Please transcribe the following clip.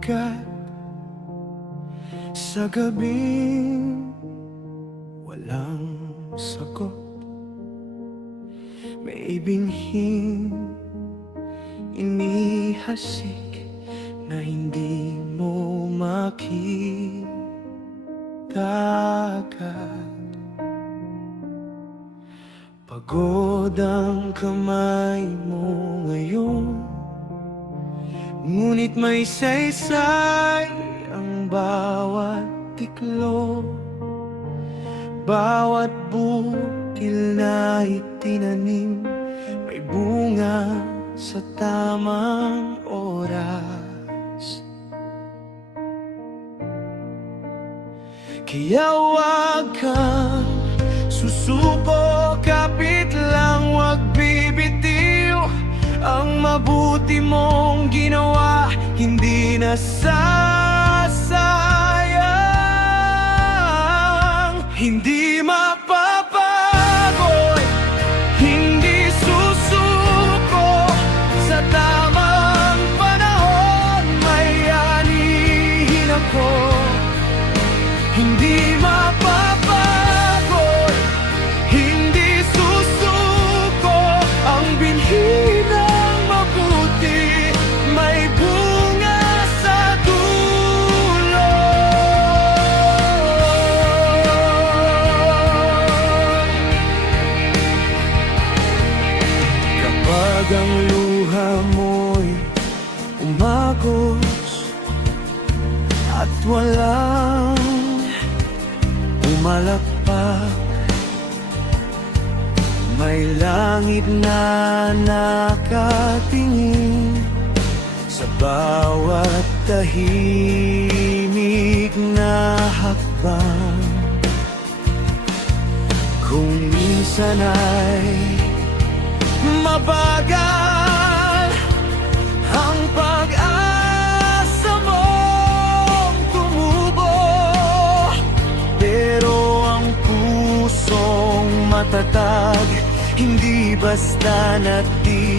mabigat sa gabing walang sagot. May binhing inihasik na hindi mo makita agad. Pagod ang kamay mo ngayon, ngunit may saysay ang bawat tiklo. Bawat bukil na itinanim may bunga sa tamang oras. Kaya huwag kang susuko, kapit lang, huwag bibitiw. Ang mabuti mong ginawa hindi nasasayang. Hindi mapapagod, hindi susuko. Sa tamang panahon may anihin ako. Hindi mapapagod, hindi susuko. Ang binhi ng mabuti may bunga sa dulo. Kapag ang luha mo'y umagos at walang umalakpak, may langit na nakatingin sa bawat tahimik na hakbang. Kung minsan ay mabagal ang pag-asa mong tumubo, pero ang pusong matatag hindi basta natitira.